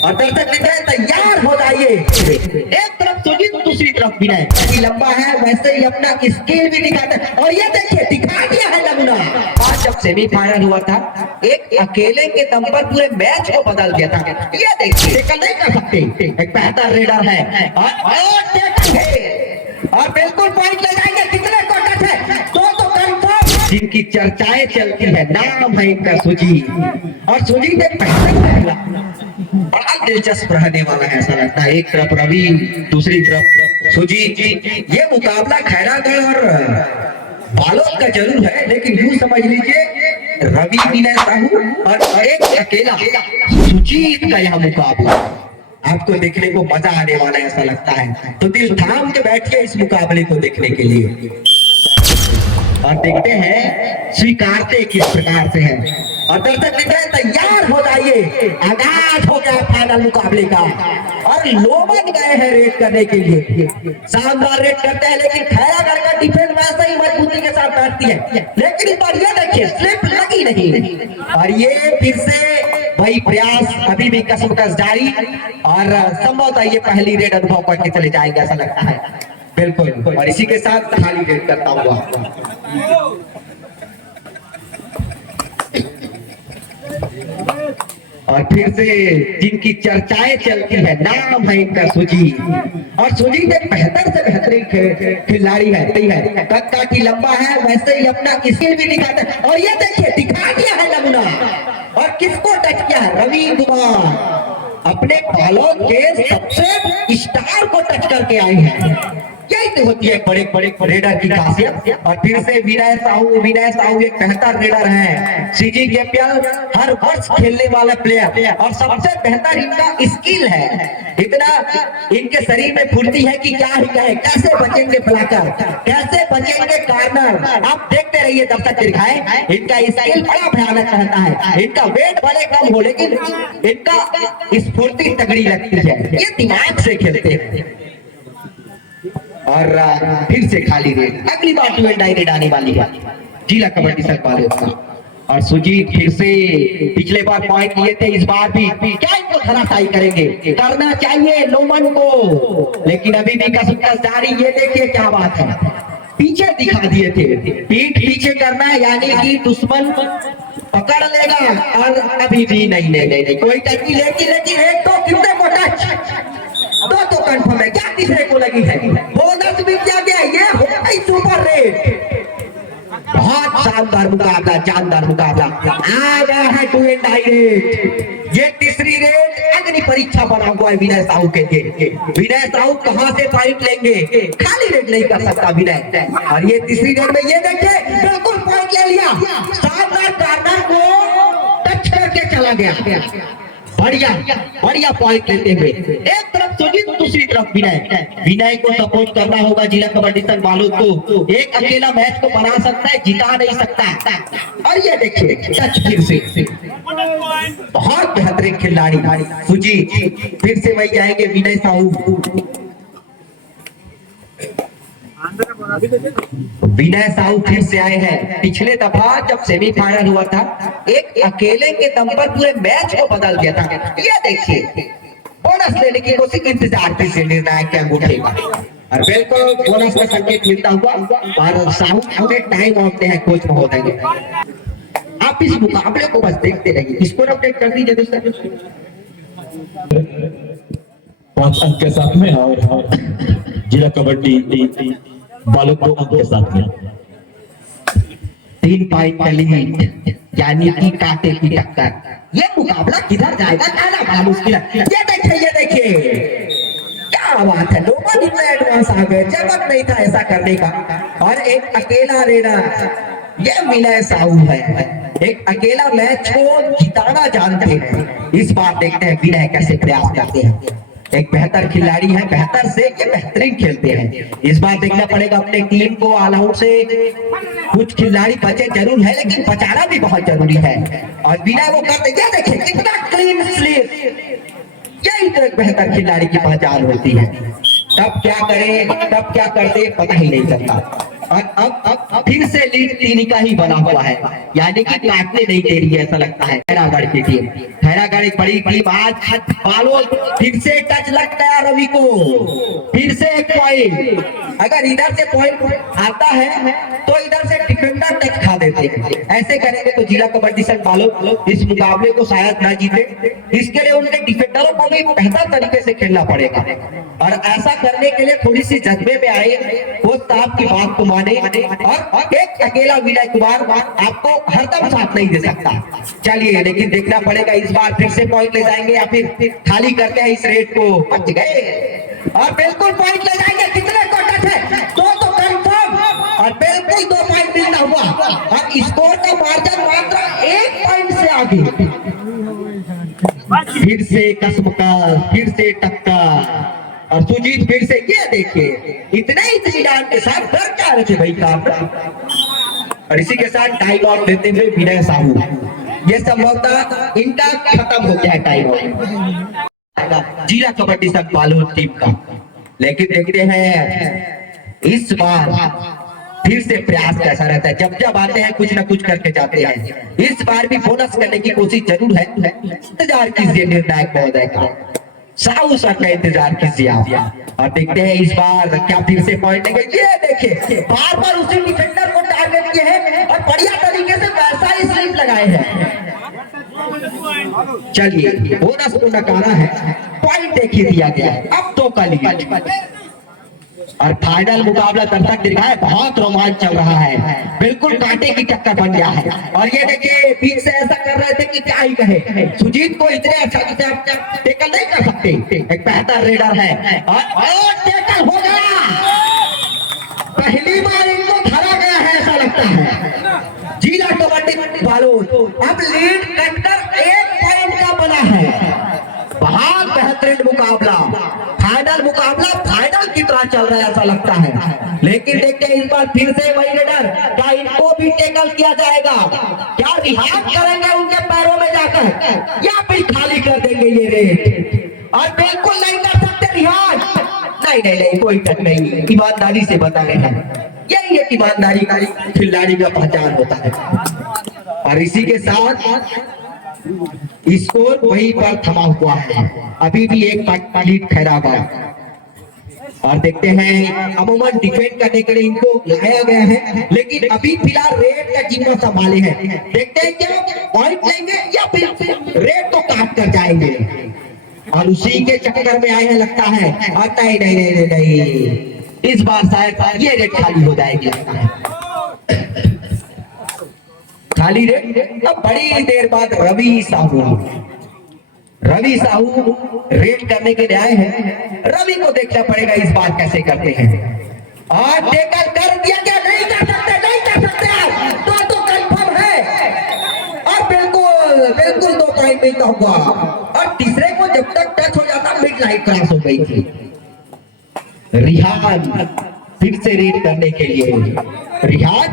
और दर्शक विनय तैयार हो जाइए। एक तरफ सुजीत दूसरी तरफ विनय, लंबा है वैसे ही अपना स्किल भी दिखाता है। और ये देखिए दिखा दिया है नमूना। आज जब सेमीफाइनल हुआ था एक अकेले के दम पर पूरे मैच को बदल दिया था। ये देखिए नहीं कर सकते, एक बेहतर रेडर है और बिल्कुल पॉइंट ले जाएंगे। कितने को टच है तो कंफर्म, जिनकी चर्चाएं चलती है नाम है इनका सुजीत। और सुजीत एक बड़ा दिलचस्प रहने वाला है ऐसा लगता है। एक तरफ रवि दूसरी तरफ सुजीत। ये मुकाबला खैरागढ़ और बालोद का जरूर है, लेकिन यूं समझ लीजिए रवि विनय साहू और एक अकेला सुजीत का यह मुकाबला आपको देखने को मजा आने वाला है ऐसा लगता है। तो दिल थाम के बैठिए इस मुकाबले को देखने के लिए और देखते हैं स्वीकारते किस प्रकार से है। और दर्शक विनय तैयार हो जाइए, आगाज हो गया फाइनल मुकाबले का। और लोमन गए हैं रेड करने के लिए, शानदार रेड करते हैं, लेकिन खैरागढ़ का डिफेंस वैसे ही मजबूती के साथ बैठती है। लेकिन इस बार ये देखिए स्लिप लगी नहीं। और ये फिर से वही प्रयास अभी भी कसमकस जारी और संभवतः ये पहली रेड अनुभव करके चले जाएंगे ऐसा लगता है। बिल्कुल, और इसी के साथ खाली रेड करता हुआ और फिर से जिनकी चर्चाएं चलती है नाम है इनका सुजीत। और सुजीत एक बेहतर से बेहतरीन खिलाड़ी है। कद काठी लंबा है वैसे ही अपना स्किल भी दिखाता है। और ये देखिए दिखा दिया है नमूना। और किसको टच किया है? रवि कुमार अपने बालोद के सबसे स्टार को टच करके आए हैं। यही तो होती है बड़े बड़े रेडर की खासियत। और फिर से विनय साहू एक बेहतर रेडर है। सीजी केपीएल हर वर्ष खेलने वाला प्लेयर और सबसे बेहतर इनका स्किल है। इतना इनके शरीर में फुर्ती है कि क्या ही कहे। कैसे बचेंगे ब्लॉकर, कैसे बचेंगे कार्नर, आप देखते रहिए दर्शक दिखाए। इनका स्किल बड़ा भयानक रहता है। इनका वेट भले कम हो लेकिन इनका स्फूर्ति तगड़ी लगती है। ये दिमाग से खेलते हैं। और फिर से खाली रेड, अगली बार 2 रेड आने वाली है जिला कबड्डी संघ वाले का। और सुजीत फिर से पिछले बार पॉइंट लिए थे, इस बार भी क्या इनको धराशायी करेंगे? करना चाहिए लोमन को, लेकिन अभी भी कसमकस जारी। ये देखिए क्या बात है, पीछे दिखा दिए थे। पीठ पीछे करना है यानी कि दुश्मन पकड़ लेगा। और अभी भी नहीं कोई टच नहीं। लेकिन एक तो कितने को टच तो कंफर्म है। क्या तीसरे को लगी है? बोनस भी क्या गया? ये हो गई सुपर रेड। बहुत शानदार मुकाबला, जानदार मुकाबला आ गया है 2 रेड। ये तीसरी रेड अग्नि परीक्षा बना हुआ है विनय साहू के लिए। विनय साहू कहां से पॉइंट लेंगे? खाली रेड नहीं कर सकता विनय। और ये तीसरी रेड में ये देखिए बिल्कुल पॉइंट ले लिया। शानदार कार्नर को टच करके चला गया। बढ़िया पॉइंट लेते हुए एक तरफ सुजीत दूसरी तरफ विनय को सपोर्ट करना होगा जिला कबड्डी संघ बालोद को। एक अकेला मैच को बना सकता है, जिता नहीं सकता। और ये देखिए टच फिर से बहुत बेहतरीन खिलाड़ी सुजीत। फिर से वही जाएंगे विनय साहू। विनय साहू फिर से आए हैं। पिछले दफा जब सेमीफाइनल हुआ था एक अकेले के दम पर पूरे मैच को बदल दिया था। ये देखिए बोनस लेने की कोशिश, इंतजार फिर से निर्णायक के अंगूठे का। और बिल्कुल बोनस का संकेत मिलता हुआ और साहू पूरे टाइम आउट हैं कोच महोदय ने। आप इस मुकाबले को बस देखते रहिए। इसको अपडेट कर दीजिए दोस्तों। 5 अंक के साथ में और जिला कबड्डी बालोद 2 अंक के साथ में 3 पॉइंट का लीड यानी कि कांटे की टक्कर। ये मुकाबला किधर जाएगा कहना बड़ा मुश्किल है। ये देखिए क्या बात है। लोगों इतना एडवांस आ गए, जरूरत नहीं था ऐसा करने का। और एक अकेला रेडर ये विनय साहू है। एक अकेला मैच को जिताना जानते हैं। इस बार देखते हैं विनय कैसे प्रयास करते हैं। एक बेहतर खिलाड़ी है, बेहतर से ये बेहतरीन खेलते हैं। इस बार देखना पड़ेगा अपने टीम को। ऑल आउट से कुछ खिलाड़ी बचे जरूर है, लेकिन बचाना भी बहुत जरूरी है। और बिना वो करते ये देखिए कितना क्लीन स्लीप। यही तो एक बेहतर खिलाड़ी की पहचान होती है। तब क्या करे, तब क्या करते पता ही नहीं चलता। और अब फिर से लीड तीन का ही बना हुआ है, यानी कि काटने नहीं दे रही है ऐसा लगता है खैरागढ़ की टीम। खैरागढ़ एक बड़ी टीम, आज बालोद फिर से टच लगता है रवि को, फिर से एक पॉइंट। अगर इधर से पॉइंट आता है तो इधर से डिफेंडर टच खा देते हैं, ऐसे करेंगे तो जिला कबड्डी संघ बालोद इस मुकाबले को शायद ना जीते। इसके लिए उनके डिफेंडरों को भी बेहतर तरीके से खेलना पड़ेगा, और ऐसा करने के लिए थोड़ी सी जज्बे में आए, वो साहब की बात को माने, और एक अकेला विनय कुमार आपको हरदम साथ नहीं दे सकता। चलिए, लेकिन देखना पड़ेगा इस बार फिर से पॉइंट ले जाएंगे या फिर खाली करते हैं इस रेट को। बच गए और बिल्कुल पॉइंट ले जाएंगे। कितने को टच है? दो तो कंफर्म, और बिल्कुल 2 पॉइंट मिलता हुआ, और स्कोर का मार्जिन मात्र 1 पॉइंट से आगे। फिर से कसमकार, फिर से टक्कर, और सुजीत फिर से, ये देखिए इतने इत्मीनान के साथ डर क्या रहे थे भाई काम। और इसी के साथ टाइम आउट लेते हुए विनय साहू, ये संभवतः इनका खत्म हो गया है टाइम आउट जिला कबड्डी संघ बालोद टीम का। लेकिन देखते हैं इस बार फिर से प्रयास कैसा रहता है। जब जब आते हैं कुछ ना कुछ करके जाते हैं, इस बार भी बोनस करने की कोशिश जरूर है। इंतजार कीजिए निर्णायक महोदय का, साहू सर का इंतजार कीजिए आप, और देखते हैं इस बार क्या फिर से पॉइंट लेंगे। ये देखिए बार बार उसी डिफेंडर को टारगेट किए हैं और बढ़िया तरीके से वैसा ही स्लिप लगाए हैं। चलिए, बोनस को नकारा है, पॉइंट देखिए दिया गया है। अब 2 का लीड, और फाइनल मुकाबला दर्शक दिखाए, बहुत रोमांच चल रहा है, बिल्कुल कांटे की टक्कर बन गया है। और ये देखिए बीच से ऐसा कर रहे थे कि क्या ही कहे, सुजीत को इतने अच्छा टेकल नहीं कर सकते, एक बेहतर रेडर है, और टेकल हो गया। पहली बार इनको धरा गया है ऐसा लगता है जिला कबड्डी बालोद। अब लीड कटकर 1 पॉइंट का बना है। बहुत बेहतरीन मुकाबला, फाइनल मुकाबला फाइनल की तरह चल रहा है ऐसा लगता है। लेकिन देखते हैं इस बार फिर से वही रेडर, क्या इनको भी टेकल किया जाएगा? क्या रिहाब करेंगे उनके पैरों में जाकर, या फिर खाली कर देंगे ये रेड? और बिल्कुल नहीं कर सकते रिहाब, नहीं नहीं नहीं, कोई टच नहीं, ईमानदारी से बता रहे हैं। यही एक ईमानदारी का खिलाड़ी का पहचान होता है। और इसी के साथ स्कोर वहीं पर थमा हुआ है, अभी भी 1 पॉइंट लीड खैरागढ़। और देखते हैं अमूमन डिफेंड करने के लिए इनको लाया गया है, लेकिन अभी फिलहाल रेड का जिम्मा संभाले हैं। देखते हैं क्या पॉइंट लेंगे या फिर रेड को काट कर जाएंगे, और उसी के चक्कर में आए हैं लगता है। नहीं नहीं नहीं नहीं, इस बार शायद ये रेड खाली हो जाएगी, खाली रेड। अब बड़ी देर बाद रवि साहू रेड करने के लिए आए हैं। रवि को देखना पड़ेगा इस बार कैसे करते हैं, और टेकल कर दिया गया। नहीं कर सकते, नहीं कर सकते आप, तो कंफर्म है, और बिल्कुल बिल्कुल 2 पॉइंट मिलता हुआ। और तीसरे को जब तक टच हो जाता मिड लाइन क्रॉस हो गई थी। रिहान फिर से रेड करने के लिए, रिहान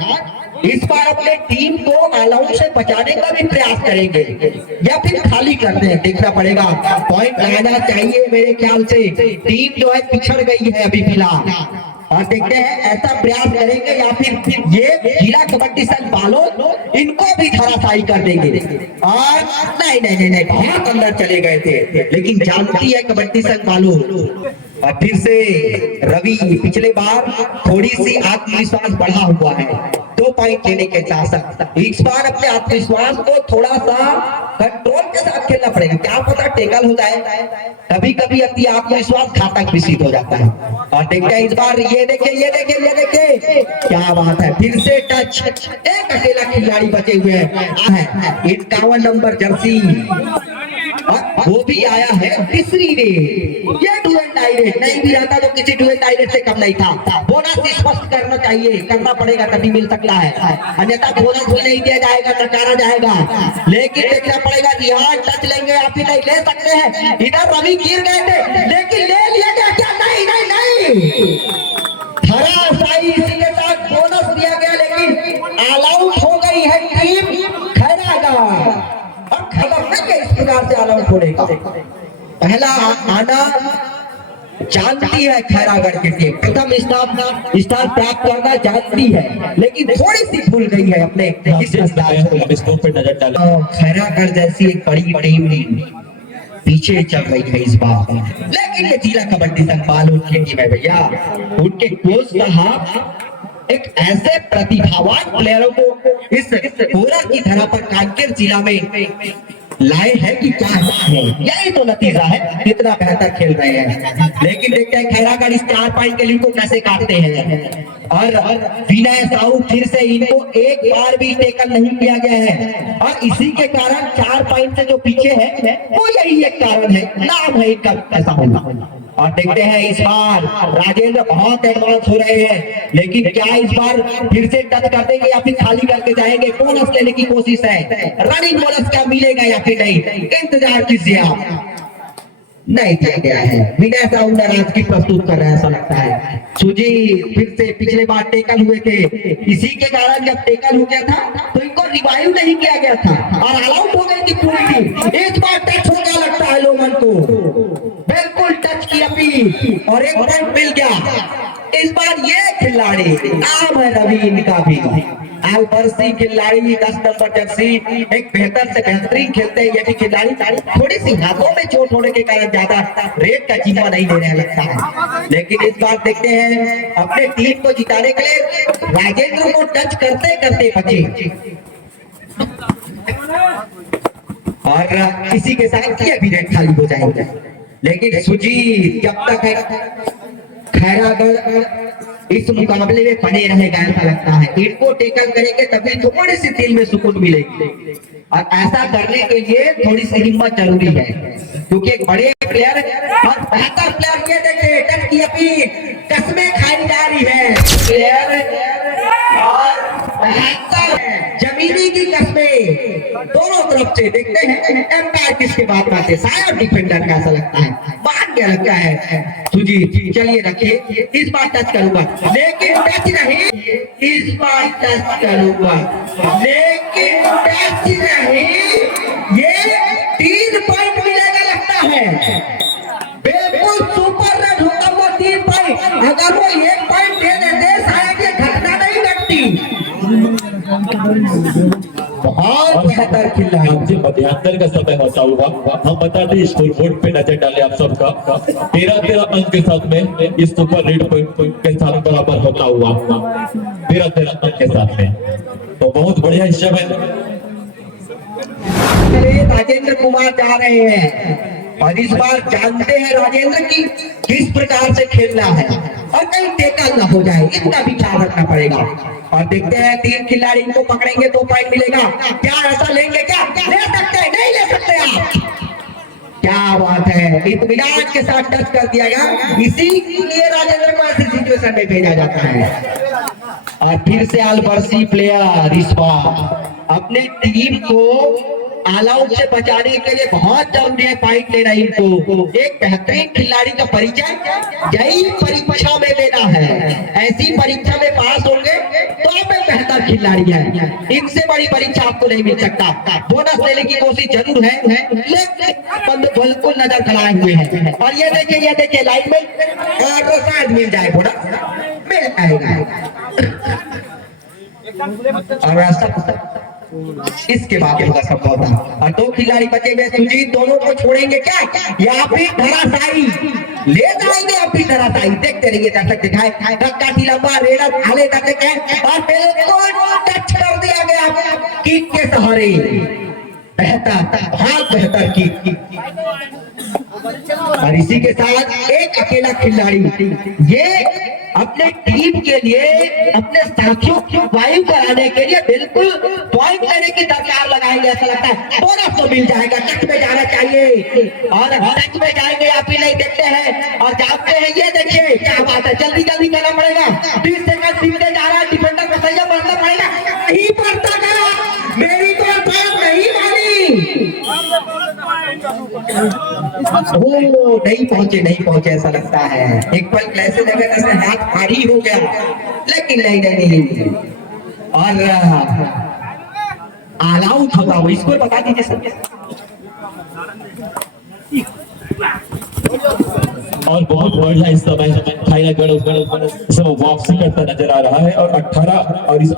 इस बार अपने टीम को ऑलआउट से बचाने का भी प्रयास करेंगे या फिर खाली करते हैं, देखना पड़ेगा। पॉइंट लगाना चाहिए मेरे ख्याल से, टीम जो है पिछड़ गई है अभी फिलहाल, और देखते हैं ऐसा प्रयास करेंगे या फिर ये जिला कबड्डी संघ बालोद इनको भी धराशायी कर देंगे। और नहीं नहीं नहीं नहीं, बहुत अंदर चले गए थे, लेकिन जानती है कबड्डी संघ बालोद। और फिर से रवि, पिछले बार थोड़ी सी आत्मविश्वास बढ़ा हुआ है, 2 पॉइंट लेने के साथ इस बार अपने आत्मविश्वास को थोड़ा सा कंट्रोल के साथ खेलना पड़ेगा। क्या पता टेकल हो जाए, कभी कभी अति आत्मविश्वास घातक भी सिद्ध हो जाता है। और देखते हैं इस बार, ये देखिए ये देखिए ये देखिए क्या बात है, फिर से टच, एक अकेला खिलाड़ी बचे हुए हैं, 51 नंबर जर्सी, और वो भी आया है तीसरी रेड। ये डुएल डायरेक्ट नहीं भी रहता तो किसी डुएल डायरेक्ट से कम नहीं था। बोनस स्पष्ट करना चाहिए, करना पड़ेगा तभी मिल सकता है, अन्यथा बोनस भी नहीं दिया जाएगा, नकारा जाएगा। लेकिन देखना पड़ेगा रिहान टच लेंगे या फिर नहीं ले सकते हैं। इधर रवि गिर गए थे लेकिन ले लिया गया क्या? नहीं नहीं नहीं, धराशायी। इसी के साथ बोनस दिया गया, लेकिन ऑल आउट हो गई है टीम खैरागढ़, और खत्म नहीं है इस प्रकार से ऑल आउट होने का। पहला आना जानती है खैरागढ़ की टीम प्रथम स्थान प्राप्त करना जानती है, लेकिन थोड़ी सी भूल गई है अपने इस अंदाज को। अब स्कोर पे नजर डालें। खैरागढ़ जैसी एक बड़ी टीम पीछे चल रही है इस बार, लेकिन ये जिला कबड्डी संघ बालोद की टीम है भैया। उनके कोच साहब एक ऐसे प्रतिभावान प्लेयरों को इस कोरा की धरा पर कांकेर जिला में लाए हैं कि क्या है, यही तो नतीजा है, कितना बेहतर खेल रहे हैं। लेकिन देखते हैं खैरागढ़ इस 4 पॉइंट के लिए को कैसे काटते हैं। और विनय साहू फिर से इनको एक बार भी टेकल नहीं किया गया है, और इसी के कारण 4 पॉइंट से जो पीछे है वो यही एक कारण है, नाम है इनका ऐसा होना। और देखते हैं इस बार राजेंद्र बहुत एडवांस हो रहे हैं, लेकिन क्या इस बार फिर से टच कर देंगे या फिर खाली करके जाएंगे? बोनस लेने की कोशिश है, रनिंग बोनस क्या मिलेगा या फिर नहीं, इंतजार कीजिए आप। नहीं दिया गया है, विनय साहू नाराज की प्रस्तुत कर रहे हैं ऐसा लगता है। सुजीत फिर से पिछले बार टेकल हुए थे, इसी के कारण जब टेकल हो गया था तो इनको रिवाइव नहीं किया गया था और ऑल आउट हो गई थी पूरी टीम। इस बार टच होगा लगता है लोमन को, बिल्कुल टच की अपील और एक पॉइंट मिल गया। इस बार ये खिलाड़ी नाम है रवि इनका भी, आलबर्सी खिलाड़ी 10 नंबर जर्सी, एक बेहतर से बेहतरीन खेलते हैं ये भी खिलाड़ी। थोड़ी सी हाथों में चोट होने के कारण ज्यादा रेट का जिम्मा नहीं ले रहे लगता है, लेकिन इस बार देखते हैं अपने टीम को जिताने के लिए राजेंद्र को टच करते करते बचे। और इसी के साथ ये भी रेट खाली हो जाएंगे, लेकिन सुजीत जब तक है खैरागढ़ इस मुकाबले में बने रहेगा ऐसा लगता है। इनको टेकल करेंगे तभी थोड़ी सी दिल में सुकून मिलेगी, और ऐसा करने के लिए थोड़ी सी हिम्मत जरूरी है, क्योंकि एक बड़े प्लेयर और बेहतर प्लेयर ये देखिए टच की अपील कसमें खाई जा रही है, प्लेयर और बेहतर जमीनी की कसमें दोनों तरफ से। देखते हैं एम्पायर किसके बात में शायद डिफेंडर का ऐसा लगता है, मान क्या लगता है सुजीत। चलिए रखिए, इस बार टच करूंगा लेकिन टच नहीं, इस बार टच करूंगा लेकिन टच नहीं, ये 3 पॉइंट मिलेगा लगता है। बिल्कुल सुपर रन होता वो 3 पॉइंट, अगर वो 1 पॉइंट दे देते शायद ये घटना नहीं घटती। बहुत बेहतर खिलाड़ी, आपसे मध्यांतर का समय होता हुआ हम बता दें स्कोर बोर्ड पे नजर डाले आप सबका 13-13 अंक के साथ में इस सुपर रेड पॉइंट के साथ बराबर होता हुआ 13-13 अंक के साथ में, तो बहुत बढ़िया हिस्सा है। राजेंद्र कुमार जा रहे हैं और इस बार जानते हैं राजेंद्र की किस प्रकार से खेलना है और कहीं टेकल ना हो जाए, इतना भी ख्याल रखना पड़ेगा। और देखते हैं 3 खिलाड़ी को पकड़ेंगे 2 पॉइंट मिलेगा, क्या ऐसा लेंगे? क्या ले सकते हैं? नहीं ले सकते आप, क्या बात है, इत्मीनान के साथ टच कर दिया गया, इसी लिए राजेंद्र को ऐसी सिचुएशन में भेजा जाता है। और फिर से आलबर्सी प्लेयर इस बार अपने टीम को ऑल आउट से बचाने के लिए बहुत जरूरी है पॉइंट लेना। इनको एक बेहतरीन खिलाड़ी का परिचय यही परीक्षा में देना है, ऐसी परीक्षा में पास होंगे तो आप एक बेहतर खिलाड़ी है, इनसे बड़ी परीक्षा आपको नहीं मिल सकता। बोनस लेने की कोशिश जरूर है लेकिन बिल्कुल नजर खड़ाए हुए हैं। और ये देखिए लाइन में तो शायद मिल जाए, बोनस मिल जाएगा। और ऐसा इसके बाद होगा संभवता। और 2 खिलाड़ी बचे हुए सुजीत, दोनों को छोड़ेंगे क्या या फिर धराशायी ले जाएंगे? आप भी धराशायी देखते रहिए, दर्शक दिखाए धक्का की लंबा रेडर हाले तक और बिल्कुल टच कर दिया गया किक के सहारे, बेहतर बहुत बेहतर किक। और इसी के साथ एक अकेला खिलाड़ी ये अपने टीम के लिए अपने साथियों को वायु कराने के लिए बिल्कुल पॉइंट लेने की दरकार लगाएंगे ऐसा लगता है। बोनस तो मिल जाएगा, टच में जाना चाहिए और टच में जाएंगे आप ही नहीं देखते हैं और जानते हैं। ये देखिए क्या बात है, जल्दी जल्दी करना पड़ेगा, 20 सेकंड बीतने जा रहा है, डिफेंडर को संयम बरतना पड़ेगा। नहीं पड़ता क्या, मेरी तो बात नहीं मानी। नहीं पहुंचे ऐसा लगता है, एक पल ऐसे लगा जैसे हाथ भारी हो गया, लेकिन नहीं। और ऑल आउट होगा वो, इसको बता दीजिए सर। और बहुत बढ़िया इस समय खैरागढ़ सब वापसी करता नजर आ रहा है और 18 और इस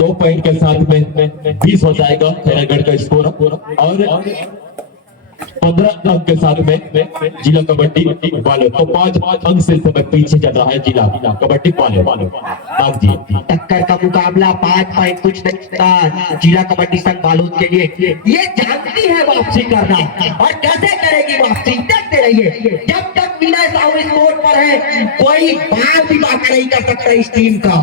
2 पॉइंट के साथ में 20 हो जाएगा खैरागढ़ का स्कोर और 15 अंक के साथ में जिला कबड्डी वालों तो 5 अंक से समय पीछे चल रहा है जिला कबड्डी वालों। आप जी टक्कर का मुकाबला 5 पॉइंट कुछ नहीं था जिला कबड्डी संघ बालोद के लिए। ये जानती है वापसी करना और कैसे करेगी वापसी, देखते रहिए। जब तक विनय साहू इस कोर्ट पर है कोई बात भी बात नहीं कर सकता इस टीम का।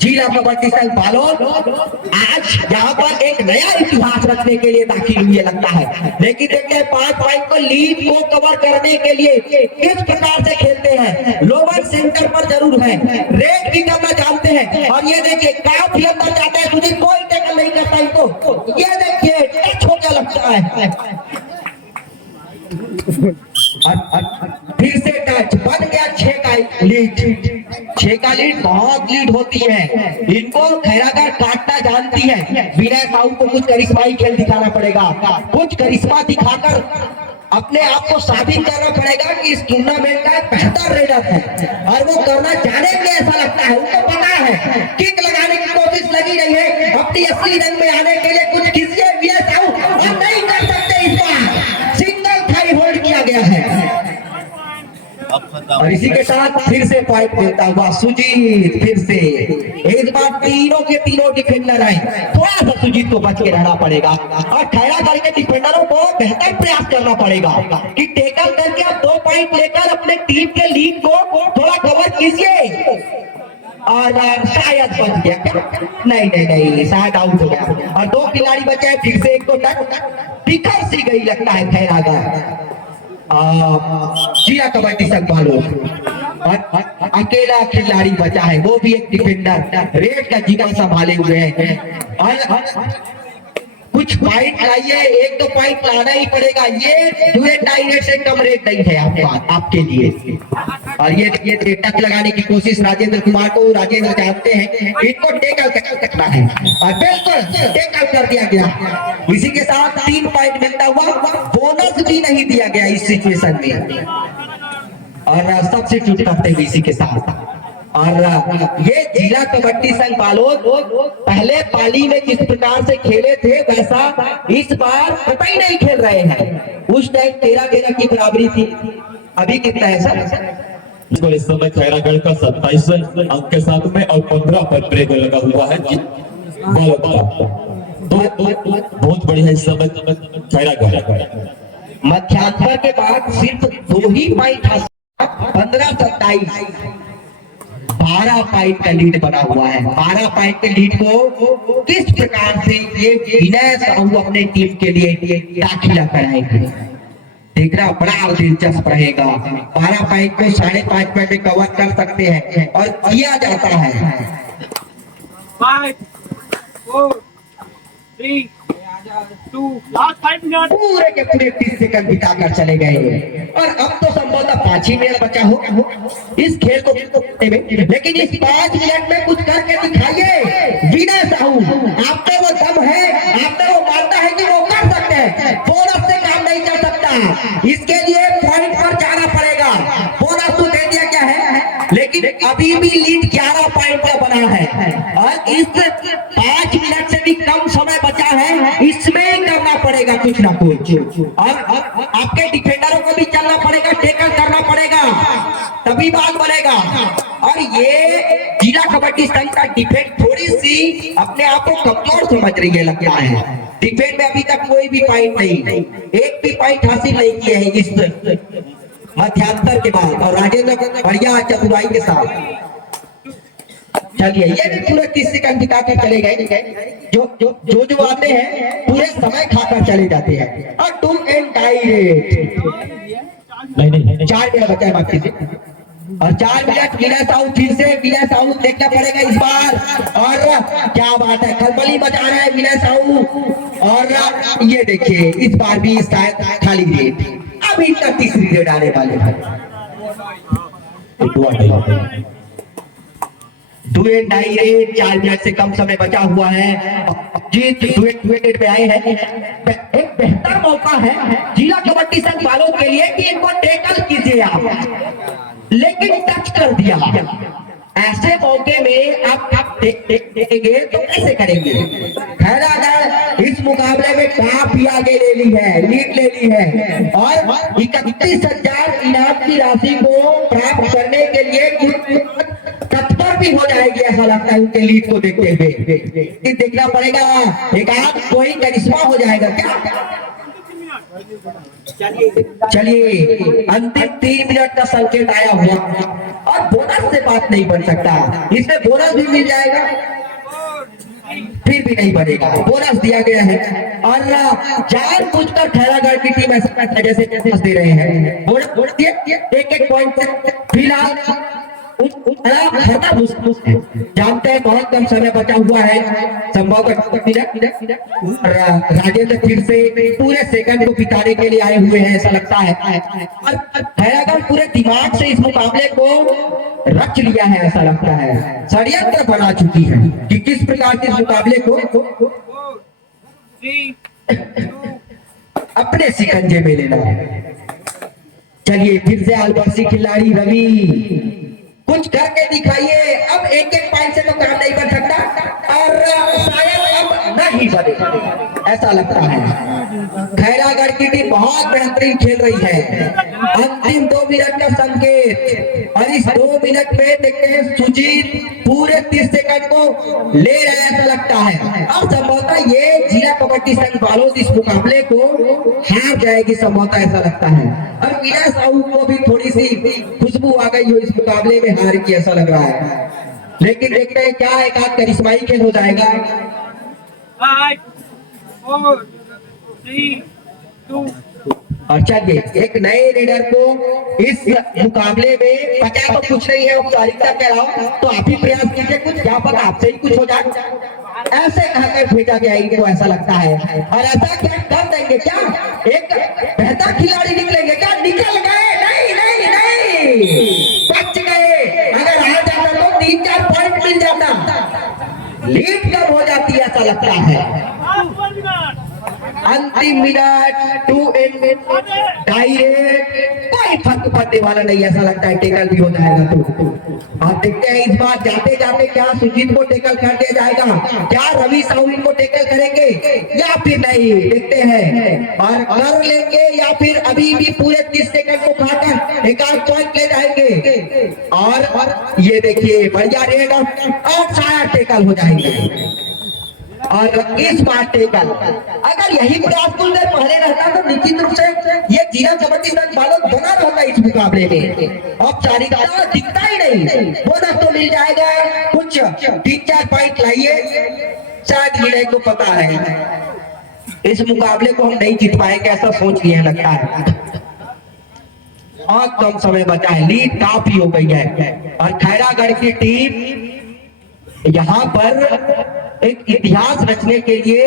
जिला कबड्डी संघ बालोद आज यहाँ पर एक नया इतिहास रखने के लिए दाखिल हुए लगता है। लेकिन देखते हैं 5 पॉइंट को लीड को कवर करने के लिए किस प्रकार से खेलते हैं। लोअर सेंटर पर जरूर है, रेड भी करना जानते हैं और ये देखिए काफी अंदर जाते हैं सुजीत, कोई टैकल नहीं करता इनको। ये देखिए टच हो क्या लगता है फिर से टच बन गया 6 का लीड। 6 का लीड बहुत लीड होती है, इनको खैरागढ़ काटना जानती है। विनय साहू को कुछ करिश्माई खेल दिखाना पड़ेगा, कुछ करिश्मा दिखाकर अपने आप को साबित करना पड़ेगा कि इस टूर्नामेंट का बेहतर रेडर है और वो करना चाहेंगे ऐसा लगता है। उनको पता है किक लगाने की कोशिश लगी रही है अपनी असली रंग में आने के लिए, कुछ किसी विनय साहू और नहीं कर सकते। इस बार सिंगल थाई होल्ड किया गया है और इसी के साथ फिर से पॉइंट मिलता हुआ सुजीत। फिर से इस बार तीनों के तीनों डिफेंडर आए, थोड़ा सा सुजीत को बच के रहना पड़ेगा और खैरागढ़ के डिफेंडरों को बेहतर प्रयास करना पड़ेगा कि टेकल करके आप 2 पॉइंट लेकर अपने टीम के लीड को थोड़ा कवर कीजिए। और शायद बच गया क्या? नहीं शायद आउट हो गया और 2 खिलाड़ी बचे हैं। फिर से एक तो बिखर सी गई लगता है खैरागढ़ जिला कबड्डी संघ बालोद और अकेला खिलाड़ी बचा है, वो भी एक डिफेंडर रेड का जीवन संभाले हुए हैं। और कुछ पॉइंट लाइए, 1-2 पॉइंट लाना ही पड़ेगा। ये डुएट डायरेक्ट से कम रेट नहीं है आपके लिए। और ये टच लगाने की कोशिश राजेंद्र कुमार को, राजेंद्र जानते हैं इनको टेकल करना है और बिल्कुल टेकल कर दिया गया। इसी के साथ 3 पॉइंट मिलता हुआ, बोनस भी नहीं दिया गया इस सिचुएशन में और सब्स्टिट्यूट करते हुए इसी के साथ। और ये जिला कबड्डी संघ बालोद पहले पाली में जिस प्रकार से खेले थे वैसा इस बार पता ही नहीं खेल रहे हैं। उस टाइम 13-13 की बराबरी थी, अभी कितना है सर? इस समय खैरागढ़ का 27 अंक के साथ में और 15 पर ब्रेक लगा हुआ है बालोद का। बहुत बढ़िया इस समय खैरागढ़ मध्यांतर के बाद सिर्फ 2 ही पॉइंट 15-27 12 पॉइंट का लीड बना हुआ है। 12 पॉइंट के लीड को किस प्रकार से ये विनय साहू अपने टीम के लिए दाखिला कराएंगे, देखना बड़ा दिलचस्प रहेगा। 12 पॉइंट को 5.5 पॉइंट में कवर कर सकते हैं और किया जाता है। 5 4 3 2 लास्ट 5 मिनट पूरे के पूरे 30 सेकंड बिताकर चले गए और अब तो संभवतः 5 ही मिनट बचा हो इस खेल को खेलने में। लेकिन इस 5 मिनट में कुछ करके दिखाइए विनय साहू, आप पे वो दम है, आप पे वो मानता है कि वो कर सकते हैं। बोनस से काम नहीं चल सकता, इसके लिए पॉइंट पर जाना पड़ेगा। बोनस तो दे दिया क्या है, लेकिन अभी भी लीड 11 पॉइंट का बना है और इस 5 मिनट से भी कम समय बचा है, इसमें करना पड़ेगा कुछ ना कुछ। और आपके डिफेंडरों को भी चलना पड़ेगा, टेकल करना पड़ेगा, तभी बात बनेगा। और ये जिला कबड्डी संघ का डिफेंड थोड़ी सी अपने आप को कमजोर समझ रही है लगता है। डिफेंड में अभी तक कोई भी पॉइंट नहीं, एक भी पॉइंट हासिल नहीं किए हैं इस मध्यांतर के बाद। और राजेंद्र बढ़िया चतुराई के साथ चलिए, ये भी पूरे 30 सेकंड दिखाकर चले गए। जो आते हैं पूरे समय खाकर चले जाते हैं। और 2 एंड डायरेक्ट नहीं 4 मिनट बचा है बाकी से और 4 मिनट विनय साहू। फिर से विनय साहू देखना पड़ेगा इस बार और क्या बात है, खलबली बचा रहा है विनय साहू। और ये देखिए इस बार भी शायद खाली रेट, अभी तक तीसरी रेट आने वाले हैं। 2 एंड डायरेक्ट 4 मिनट से कम समय बचा हुआ है। जीत 2 एंड पे आए हैं, एक बेहतर मौका है जिला कबड्डी संघ बालोद के लिए कि इनको टेकल गया लेकिन टच कर दिया। ऐसे मौके में आप देखेंगे तो कैसे करेंगे? खैरागढ़ इस मुकाबले में काफी आगे ले ली है, लीड ले ली है और 31,000 इनाम की राशि को प्राप्त करने के लिए तत्पर भी हो जाएगी, ऐसा लगता है उनके लीड को देखते हुए। देखना पड़ेगा एक आध कोई करिश्मा हो जाएगा क्या? चलिए अंतिम 3 मिनट का संकेत आया हुआ और बोनस से बात नहीं बन सकता, इसमें बोनस भी मिल जाएगा फिर भी नहीं बनेगा। बोनस दिया गया है और जानबूझकर खैरागढ़ की टीम ऐसा जैसे दे रहे हैं। बोनस दिए एक पॉइंट फिलहाल जानते हैं बहुत कम समय बचा हुआ है, संभवतः राजेंद्र फिर से पूरे सेकंड को बिताने के लिए आए हुए हैं ऐसा लगता है और खैरागढ़ पूरे दिमाग से इस मुकाबले को रच लिया है ऐसा लगता है, षड्यंत्र बना चुकी है कि किस प्रकार के इस मुकाबले को अपने शिकंजे में लेना है। चलिए फिर से आलबर्सी खिलाड़ी रवि कुछ करके दिखाइए। अब एक पॉइंट से तो काम नहीं बन सकता और शायद अब नहीं बने ऐसा लगता है। खैरागढ़ की टीम बहुत बेहतरीन खेल रही है। अंतिम 2 मिनट का संकेत और इस 2 मिनट में देखते हैं सुजीत पूरे 30 सेकंड को ले रहे हैं ऐसा लगता है और संभवतः ये जिला कबड्डी संघ बालोद इस मुकाबले को हार जाएगी संभवतः ऐसा लगता है और विनय साहू को भी थोड़ी सी खुशबू आ गई हो इस मुकाबले में हार की ऐसा लग रहा है, लेकिन देखते हैं क्या एक आध करिश्माई खेल हो जाएगा। 5 4 3 2 और चलिए एक नए लीडर को इस मुकाबले में पता तो कुछ नहीं है औपचारिकता के अलावा, तो आप ही प्रयास कीजिए, कुछ क्या पता आपसे ही कुछ हो जाए ऐसे कहकर भेजा गया इनको ऐसा लगता है और ऐसा क्या कर देंगे क्या? एक बेहतर खिलाड़ी निकलेंगे क्या? निकल गए नहीं नहीं नहीं बच गए। अगर आ जाता तो 3-4 पॉइंट मिल जाता, लीड कम हो जाती है ऐसा लगता है। अंतिम मिनट 2 डायरेक्ट कोई फर्क पड़ने वाला नहीं ऐसा लगता है, टेकल भी हो जाएगा। तो आप देखते हैं इस बार जाते जाते क्या सुजीत को टेकल कर दिया जाएगा, क्या रवि साहू इनको टेकल करेंगे या फिर नहीं, देखते हैं और कर लेंगे या फिर अभी भी पूरे 30 सेकंड को खाकर एक आध पॉइंट ले जाएंगे। और ये देखिए बढ़िया रेड और शायद टेकल हो जाएंगे और इस बार टेकल अगर यही प्रयास कुछ देर पहले रहता तो निश्चित रूप से ये जिला कबड्डी संघ बालोद बना रहता इस मुकाबले में। औपचारिकता दिखता ही नहीं, बोनस तो मिल जाएगा, कुछ 3-4 पॉइंट लाइए, शायद विनय को पता है इस मुकाबले को हम नहीं जीत पाएंगे ऐसा सोच लिया लगता है। और कम समय बचा है, लीड काफी हो गई है और खैरागढ़ की टीम यहाँ पर एक इतिहास रचने के लिए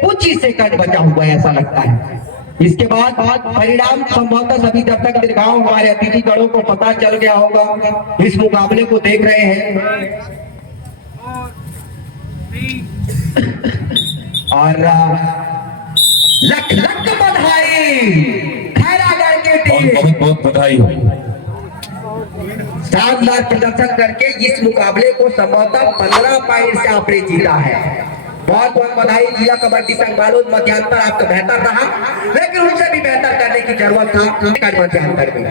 कुछ ही सेकंड बचा हुआ है ऐसा लगता है। इसके बाद परिणाम संभवतः सभी जब तक दीर्घाओं हमारे अतिथि गणों को पता चल गया होगा, इस मुकाबले को देख रहे हैं और लख लख बधाई खैरागढ़ की टीम, बहुत बहुत बधाई। शानदार प्रदर्शन करके इस मुकाबले को संभवतः 15 पॉइंट से आपने जीता है। बहुत बहुत बधाई। जिला कबड्डी संघ बालोद मध्यांतर आपका बेहतर रहा, लेकिन उनसे भी बेहतर करने की जरूरत था मध्यांतर में।